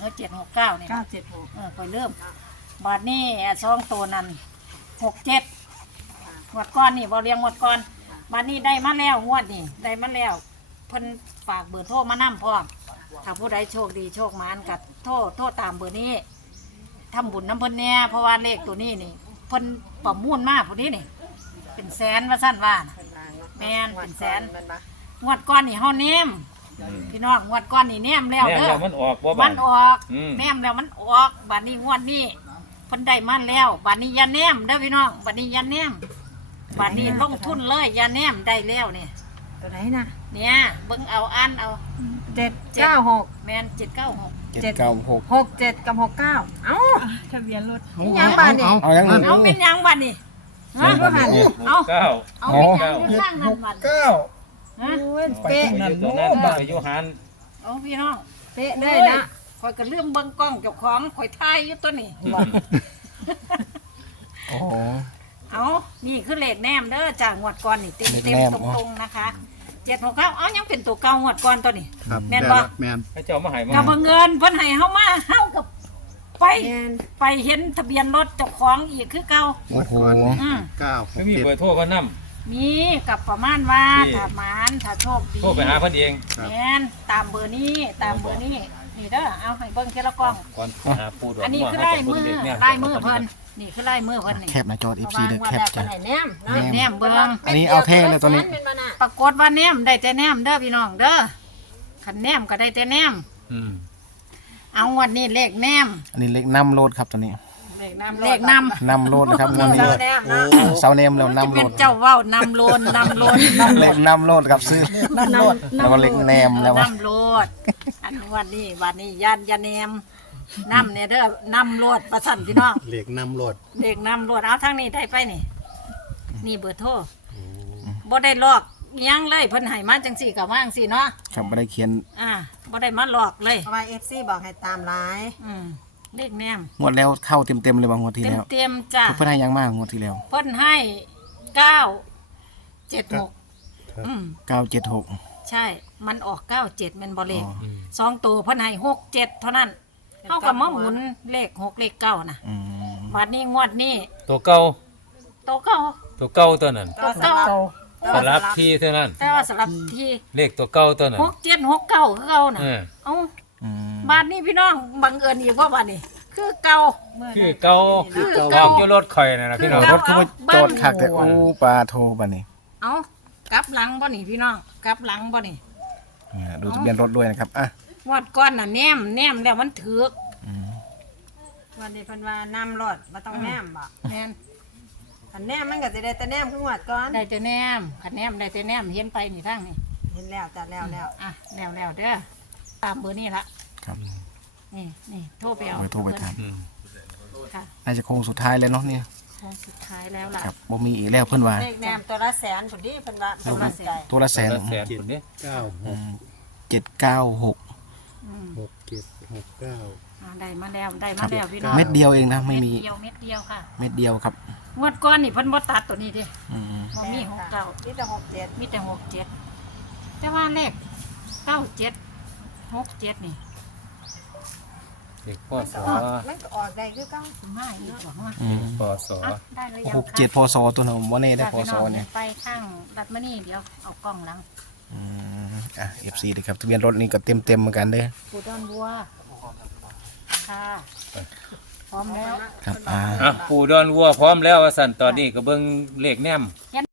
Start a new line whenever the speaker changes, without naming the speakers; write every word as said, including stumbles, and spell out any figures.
เขาเจ็ดหกเก้าเนี่ย
เก้าเจ็ดหก
เออคอยเริ่มบาทนี่สองตัวนั้นหกเจ็ดงวดก้อนนี่บอเรียงงวดก้อนบาทนี้ได้มาแล้วงวดนี่ได้มาแล้วเพิ่นฝากเบอร์โทรมานํพร้อมถ้าผู้ใดโชคดีโชคมานกับโทษโทษตามเบอร์นี้ทำบุญน้ำเพิ่นเนี่ยเพราะว่าเลขตัวนี้นี่เพิ่นประมูลมากพวกนี้นี่เป็นแสนว่าสั้นว่านะแมนเป็นแสนงวดก้อนนี่เฮาเนมพี่น้องงวดก้อนนี่เนมแล้ว
แม่
เด้อ
แล้วมันออกบ่
มั
บ้าน
นออก
อืม
แนมแล้วมันออกบานนี้งวดนี้เพิ่นได้มันแล้วบานนี้อยาแนมเด้อพี่น้องบานนี้อยาแนมบานนี้ลงทุนเลยอยาแนมได้แล้วเนี่ย
ตัวไหนนะ
เนี่ยเบิ่งเอาอันเอา
เจ็ดเก้าหก
แมนเจ็ดเก้าหก
เจ็ดเก้าหก
หกเจ็ดกับหกเก้าเอ้า
ทะเบียนรถ
นี่ยังบานนี่
เอายังอื่น
เอาเป็นหยังบัดนี่ฮะ
เอาบัดนี้
เอา
เก้า
เอาเป็นหยังอยู่ข้างนั้นบัด
เก้า
ฮะ
โอ้ย
ไป
เป๊ะ
อยู่ตรงนั้นไปอยู่หัน
เอาพี่น้อง
เป๊ะเลยนะ
คอยก็ลืมเบิ่งกล้องเจ้าของคอยถ่ายอยู่ตัวนี้
โอ้โห
เอานี่คือเลขแนมเด้อจากงวดก่อนนี่เต็ม
เล
เต็
ข
ม
แนม
ตรงๆนะคะเจ็ดหกเก้าเอายังเป็นตัวเก่างวดก่อนตัวนี้
ครับ
แม่นบ่
แมน
พระเจ้ามาให้มา
กับเงินเพิ่นให้เฮามาเฮากับไป
แมน
ไปเห็นทะเบียนรถเจ้าของอีกคือเก่า
โอ้โห
อืม
เก้าห
คื
ก
อมี
เจ็ด
เบอร์โทรก็นำ
มีกับประมาณว่า
นี่
ถ้าหมานถ้าโชคดี
โทรไปหาเพิ่นเอง
แม่นตามเบอร์นี้ตามเบอร์นี้นี่เด้อเอาให้เบิ่งทีละกล้อง
ก่อนไปหาปูดอก
อันนี้คือ
เฮา
ลาย
ก็
มือ
เบิ่งเลขแน
ลายมือเพิ่นนี่คือลายมือเพิ่นนี่
แคบหน้าจอ เอฟ ซี เด้อ
ว่า
แคบ
แล้ว
จ้ะ
กันไหนแนมเนาะ
แนมเบิ่ง
อันนี้เอาเท่เลยตัวนี้
เป็นบ้าน่ะ
ปรากฏว่าแนมได้แต่แนมเด้อพี่น้องเด้อคันแนมก็ได้แต่แนม
อืม
เอางวดนี้เลขแนม
อันนี้เล็กนำโลดครับตัวนี้
เลขนำเลขนำ
นำโลดนะครับงวดนี้
เจ้าแนมนะ
เสาเนมแล้ว
จะ
นำโล
เป็น
ด
เจ้าเว้านำโลนนำโลน
เล็กนำโลดครับซื้อแล้วก็เล็กแนมแล้ววะ
นำโลดอันวันนี้วันนี้ยันยันแนมนำเนี่ยเด้อนำโลดประสันพี่น้อง
เหล็กนำรถ
เด็กนำโลดเอาทางนี้ได้ไปนี่นี่เบอร์โทรบ่ได้ลอกอิหยังเลยเพิ่นให้มาจังสี่กับว่าจังสี่เนาะ
ครับไม่ได้เขียน
อ่าบ่ได้มาหลอกเลย
เพราะว่าเอฟซีบอกให้ตามไลน์
อืมเลขแนม
งวดแล้วเข้าเต็มเต็มๆเลยบางงวดที่
เต็ม
แล้ว
เต็มๆจ้ะ
เพื่อนให้ยังมากงวดที่แล้ว
เพิ่นให้เก้าเจ็ดหกอืม
เก้าเจ็ดหก
ใช่ มันออกเก้าเจ็ดมันบ่เลข
อ๋อ
สองตัวเพิ่นให้หกเจ็ดเท่านั้นเท่ากับมาหมุนเลขหกเลขเก้านะ
อืม
บัดนี้งวดนี้
ตัวเก่า
โตวเก้า
ตัวเก่าตัวนั้น
ตัวเก้า
สลับที่เท่านั้น
แต่ว่าสำหรับที่
เลขตัวเก่าตัวนั้น
หกเจ็ดหกเก้าคือเก้าน่ะ
เออ
เอ้า
อืม
บาดนี้พี่น้องบังเอิญอีกว่าบาดนี้ คือเก่า
คือเก่า
คือ
อ
เก่า
อกอยู่รถข่อยน่ะนะพี่น้อง
คือ
รถเขามาโจดคักแต่
บ้าน
โอ้ปลาโทบันนี้
เอ้ากลับหลังบ่นี่พี่น้องกลับหลังบ่นี่
เนี่ยดูทะเบียนรถด้วยนะครับอ่ะ
งวดก้อนน่ะแนมแนมแล้วมันถือก
อืม
วันนี้เพิ่นว่านำรถมาต้องแนมบ่
แม่น
อันแนมมันก็สิได้แต่แนมคือหวดก่อน
ได้แต่แนมขันแนมได้แต่แนมเห็นไปนี่ทางนี่
เห็นแล้วจ้ะแล้วแล้ว
อ่ะแล้วแล้วเด้อตามเบอร์นี่ละ
ครับ
นี่นี่โทรไปเอา
เบอร์โทรไปถาม
อืม
ค่ะ
น่าจะโค้งสุดท้ายเลยเนาะเนี่ย
โค้งสุดท้ายแล้วล่ะ
ครับบ่มีอีกแล้วเพื่อนว่า
เลขแนมตัวละแสนพุ่นดิเพิ่นว่าเพิ่นว่าใจ
ตัวละแสน
ตัวละแสนคนนี้
เก้าหก
เจ็ดเก้าหก
อืม
หกเจ็ดหกเก้า
อ่าได้มาแล้วได้
ค
มา
รับ
แล้วพี่น้อง
เม็ดเดียวเองนะไม่มี
เม็ดเดียวเม็ดเดียวค่ะ
เม็ดเดียวครับ
งวดก้อนนี่เพิ่นบ่ตัดตัวนี้ดิ
อืม
บ่มีหกเก้า
นี่แต่หกเจ็ด
มีแต่หกเจ็ดแต่ว่าเลขเก้าเจ็ดหกเจ็ดนี่
เด็กพ่อสอ
มันก็ออกได้คือเก่า
ถึงมาอีกหรอวะ
อืม
พ่อสอ
อ่ะได้เลยยัง
หกเจ็ดพศตัวหนึ่งวันนี้ได้พศเนี่ย
ไปข้างรัดมานี่เดี๋ยวเอากล้องหลัง
อืมอ่ะเอฟซีเลยครับทะเบียนรถนี่ก็เต็มเต็มๆเหมือนกันเด้อ
ปูดอนบัวค่ะพร้อมแล้ว
ครับอ่า
อ่ะปู่ดอนวัวพร้อมแล้วว่าสั่นตอนนี้ก็เบิ่งเลขแนม